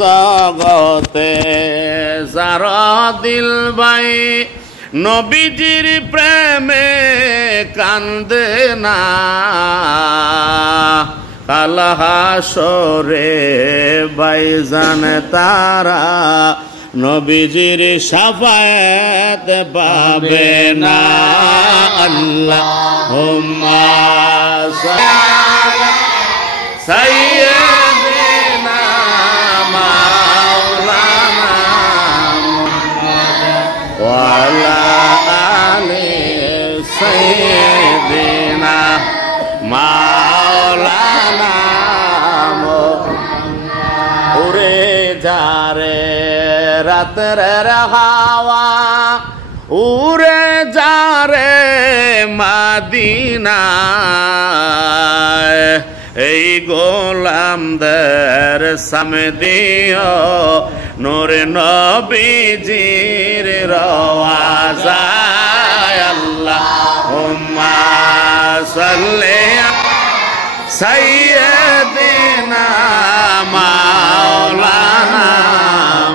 জগতে যার দিল ভাই নবীজির প্রেমে কান্দে না কাল হাসরে ভাইজান তারা নবীজির শাফায়াত পাবে না আল্লাহুম্মা সাইয়্যিদিনা মাওলানা ওয়া আলা আলি সাইয়্যিদিনা মাওলানা উড়ে যারে রাতের হাওয়া উড়ে যারে মদিনায় এই গোলামদের সামদিও নূর নবীজির রওয়াজায় আল্লাহুম্মা সাল্লি সাইয়্যিদিনা মাওলানা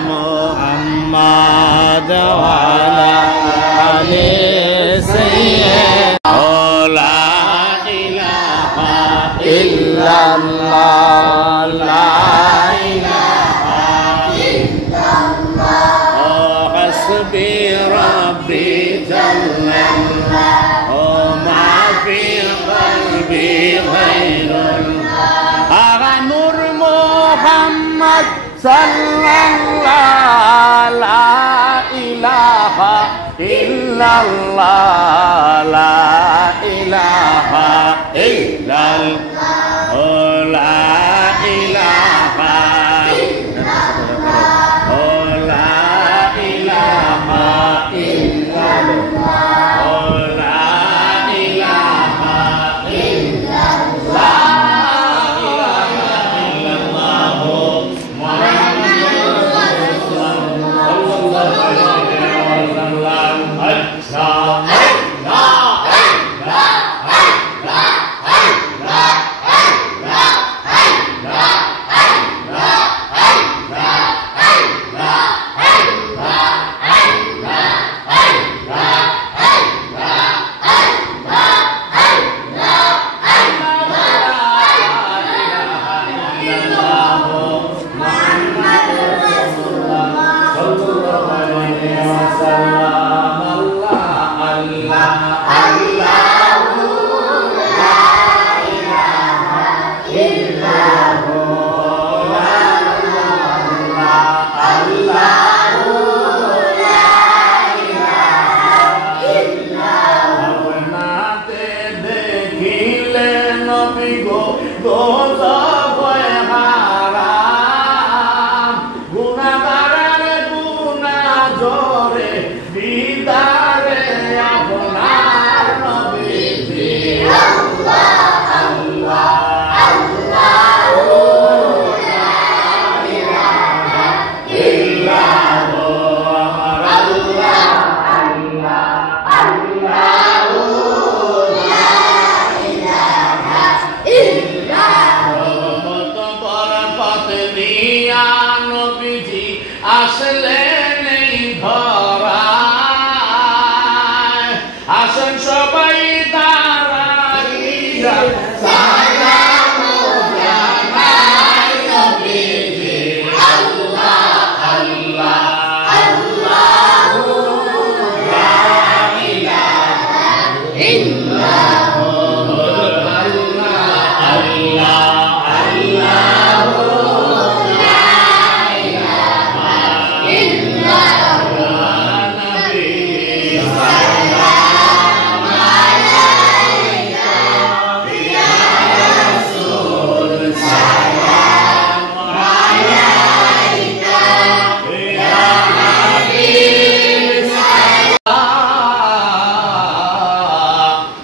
মুহাম্মদ ওয়া আলা আলি সাইয়্যিদিনা লা ইলাহা ইল্লাল্লাহ লা ইলাহা ইল্লাল্লাহ হাসবি রাব্বি জাল্লাল্লাহ ও মা ফি কলবি গায়রুল্লাহ আগা নূর মুহাম্মদ সাল্লাল্লাহু লা ইলাহা ইল্লাল্লাহ লা ইলাহা ইল্লাল্লাহ লা ইলাহা ইল্লাল্লাহ লা ইলাহা ইল্লাল্লাহ লা ইলাহা ইল্লাল্লাহ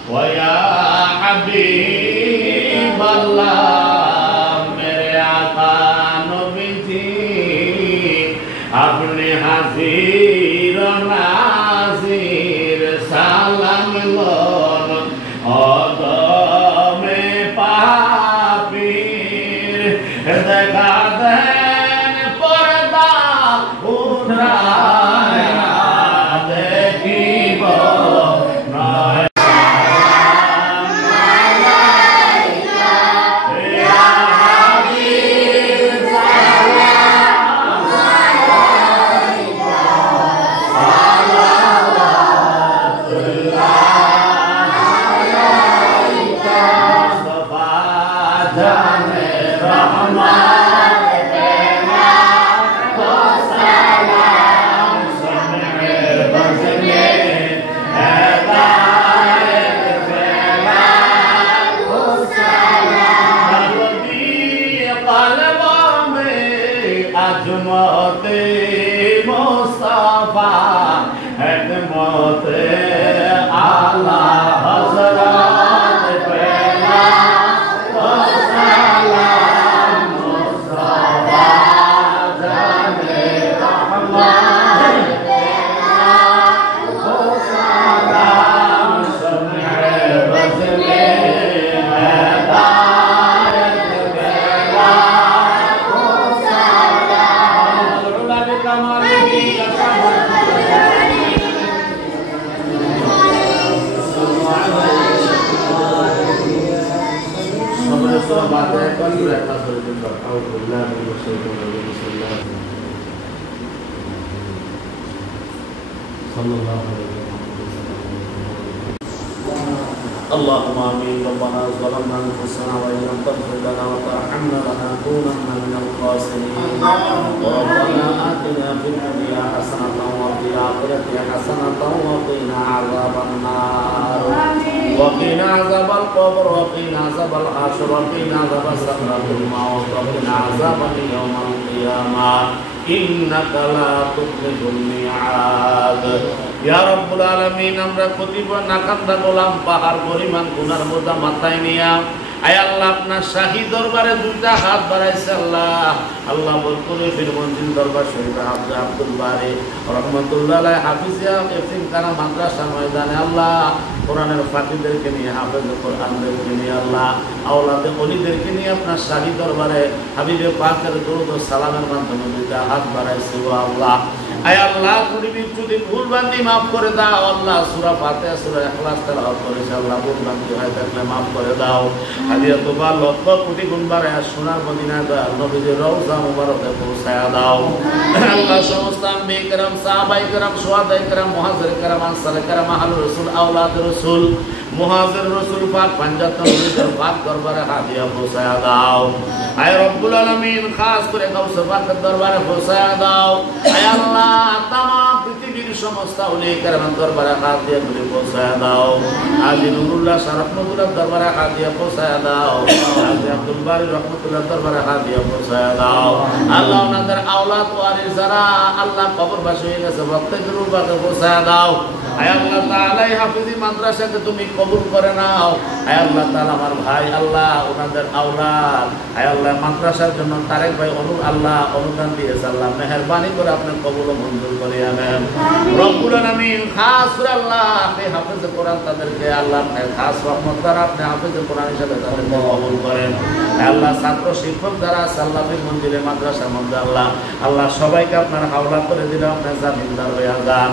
ويا সূরা ফাতিহা একবার সূরা ইখলাস পড়ে তিনবার আউযু বিল্লাহি মিনাশ শাইতানির রাজিম বিসমিল্লাহ সাল্লাল্লাহু আলাইহি اللهم آمين ربنا ظلمنا أنفسنا وإن لم تغفر لنا وترحمنا لنكونن من الخاسرين ربنا آتنا في الدنيا حسنة وفي الآخرة حسنة وقنا عذاب النار وقنا عذاب القبر وقنا عذاب الحشر وقنا عذاب سكرات الموت وقنا عذاب يوم القيامة إنك لا تخلف الميعاد ইয়া রাব্বুল আলামিন আমরা কতিপয় নাকান্দা গোলাম পাহাড় পরিমাণ গুনার বোঝা মাথায় নিয়া আয় আল্লাহ আপনার শাহী দরবারে দুইটা হাত বাড়াইছে আল্লাহ আল্লাহ বরকতে ফির মঞ্জিল দরবার শরীফ হাফেজ আব্দুল বারি রাহমাতুল্লাহ আলাইহি হাফিজিয়া এফিমখানা মাদ্রাসা ময়দানে আল্লাহ কোরআনের ফাকিহদেরকে নিয়ে হাফেজ কোরআনদেরকে নিয়ে আল্লাহ আওলাদে ওলিদেরকে নিয়ে আপনার শাহী দরবারে হাবিবে পাকের দরুদ ও সালামের মাধ্যমে দুইটা হাত বাড়াইছে ও আল্লাহ আয় আল্লাহ কুড়ি যদি ভুল বান্দি মাফ করে দাও আল্লাহ সূরা ফাতিহা সূরা ইখলাস তেলাওয়াত করেছে আল্লাহ ভুল বান্দি হয় থাকলে মাফ করে দাও হাদিয়া তোবা লক্ষ কোটি গুণ বাড়ায় সোনার মদিনায় দয়াল নবীজির রওজা মুবারকে পৌঁছায়া দাও আল্লাহ সমস্ত আম্বিয়া کرام সাহাবায়ে کرام শুহাদা کرام মুহাজির کرام আনসার کرام আহলে রাসূল আওলাদ রাসূল মুহাজির রাসূল পাক পাঞ্জাত নবীর পাক দরবারে হাদিয়া পৌঁছায়া দাও আয় রব্বুল আলামিন খাস করে গাউস পাকের দরবারে পৌঁছায়া দাও আয় আল্লাহ तमाम পৃথিবীর সমস্ত ওলিয়ে কেরামের দরবারে হাদিয়া গুলি পৌঁছায়া দাও আজি নুরুল্লাহ শরফুল্লাহ দরবারে হাদিয়া পৌঁছায়া দাও আজি আব্দুল বারি রহমাতুল্লাহ দরবারে হাদিয়া পৌঁছায়া দাও আল্লাহ ওনাদের আওলাদ ওয়ারিস যারা আল্লাহ কবরবাসী হয়ে গেছে প্রত্যেকের রূপে পৌঁছায়া দাও আয় আল্লাহ তাআলা এই হাফেজি মাদ্রাসাকে তুমি কবুল করে নাও আয় আল্লাহ তাআলা আমার ভাই আল্লাহ ওনাদের আওলাদ আয় আল্লাহ মাদ্রাসার জন্য তারেক ভাই আল্লাহ অনুদান দিয়েছে আল্লাহ মেহেরবানি করে আপনি কবুল ও মঞ্জুর করে আনেন রব্বুল আলামিন খাস করে আল্লাহ এই হাফেজ কোরআন তাদেরকে আল্লাহ আপনার খাস রহমত দ্বারা আপনি হাফেজ কোরআন হিসেবে তাদেরকে কবুল করেন আল্লাহ ছাত্র শিক্ষক দ্বারা সাল্লাফি মঞ্জিলে মাদ্রাসার মধ্যে আল্লাহ আল্লাহ সবাইকে আপনার হাওলা করে দিলে আপনার জামিনদার হয়ে যান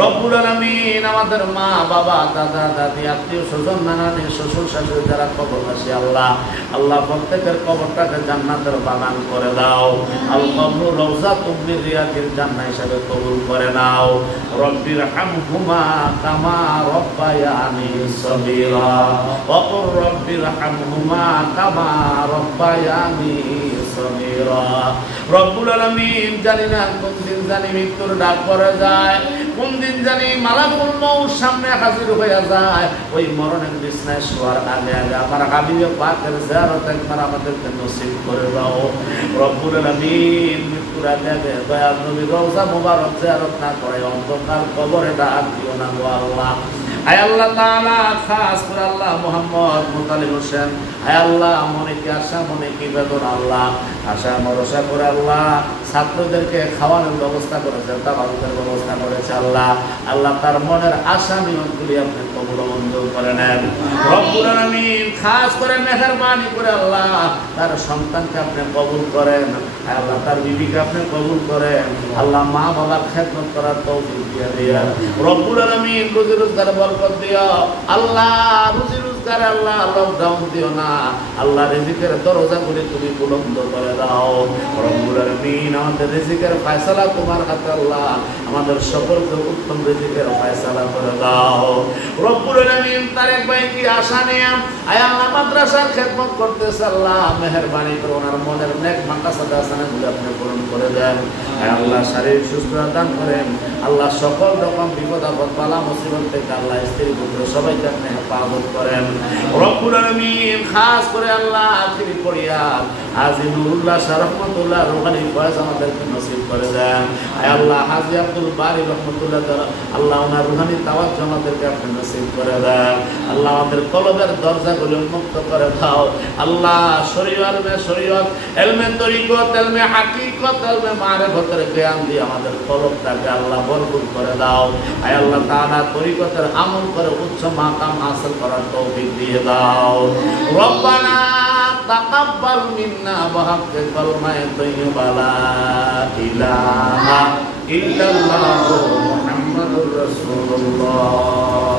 রব্বুল আলামিন আমাদের মা বাবা দাদা দাদি আত্মীয় স্বজন নানানি শ্বশুর শাশুড়ি যারা কবরবাসী আল্লাহ আল্লাহ প্রত্যেকের কবরটাকে জান্নাতের বাগান করে দাও আল কবর রওজাতুম মিন রিয়াদিল জান্নাহ হিসেবে কবুল করে নাও রব্বির হামহুমা কামা রব্বায়ানি সগীরা ওয়া কুর রব্বির হামহুমা কামা রব্বায়ানি সগীরা রব্বুল আলামিন জানি না কোন দিন জানি মৃত্যুর ডাক পড়ে যায় কোন দিন জানি মালাকুল মউত সামনে হাজির হয়ে যায় ওই মরণের বিছানায় শোয়ার আগে আগে আমার হাবিবে পাকের জিয়ারত একবার আমাদেরকে নসিব করে দাও রব্বুল আলামিন মৃত্যুর আগে আগে দয়াল নবীর রওজা মুবারক জিয়ারত না করে অন্ধকার কবরে ডাক দিও না গো আল্লাহ আয় আল্লাহ তাআলা খাস করে আল্লাহ মুহাম্মদ মুতালিব হোসেন আয় আল্লাহ মনে কি আশা মনে কি বেদনা আল্লাহ আশা ভরসা করে আল্লাহ ছাত্রদেরকে খাওয়ানোর ব্যবস্থা করেছে তাবারুকের ব্যবস্থা করেছে আল্লাহ আল্লাহ তার মনের আশা নিয়তগুলি আপনি কবুল মঞ্জুর করে নেন রব্বুল আলামিন খাস করে মেহেরবানি করে আল্লাহ তার সন্তানকে আপনি কবুল করেন আল্লাহ তার বিবিকে আপনি কবুল করেন আল্লাহ মা বাবার খেদমত করার তৌফিক দিয়ে দেন রব্বুল আলামিন রুজি রোজগার বরকত দিও আল্লাহ রুজি রোজগার আল্লাহ লকডাউন দিও না আল্লাহ রিজিকের দরজাগুলি তুমি বুলন্দ করে দাও রব্বুল আলামিন আমাদের রিজিকের ফয়সালা তোমার হাতে আল্লাহ আমাদের সকলকে উত্তম রিজিকের ফয়সালা করে দাও রব্বুল আলামিন তারেক ভাই কি আশা নিয়ে আয় আল্লাহ মাদ্রাসার খেদমত করতেছে আল্লাহ মেহেরবানি করে ওনার মনের নেক মাকাসাদ আসানাগুলো আপনি পূরণ করে দেন আয় আল্লাহ শারীরিক সুস্থতা দান করেন আল্লাহ সকল রকম বিপদ আপদ বালা মুসিবত থেকে আল্লাহ স্ত্রী পুত্র সবাইকে আপনি হেফাজত করেন রব্বুল আলামিন খাস করে আল্লাহ আখিরি পড়িয়া আজি নুরুল্লাহ শরফতুল্লাহ রুহানি ফয়েজ আমাদেরকে নসিব করে দেন আয় আল্লাহ হাজী আব্দুল বারি রহমাতুল্লাহ আল্লাহ ওনার রুহানি তাওয়াজ্জুহ আমাদেরকে আপনি নসিব করে দেন আল্লাহ আমাদের কলবের দরজাগুলো উন্মুক্ত করে দাও আল্লাহ শরীয়ত ইলমে তরিকত ইলমে হাকিকত ইলমে মারিফতের জ্ঞান দিয়ে আমাদের কলবটাকে আল্লাহ ভরপুর করে দাও আয় আল্লাহ তাআলা তরিকতের আমল করে উচ্চ মাকাম হাসিল করার তৌফিক দিয়ে দাও রব্বানা তাকাব্বাল মিন্না বিহাক্কি কালিমায়ে তাইয়্যিবা লা ইলাহা ইল্লাল্লাহু মুহাম্মাদুর রাসূলুল্লাহ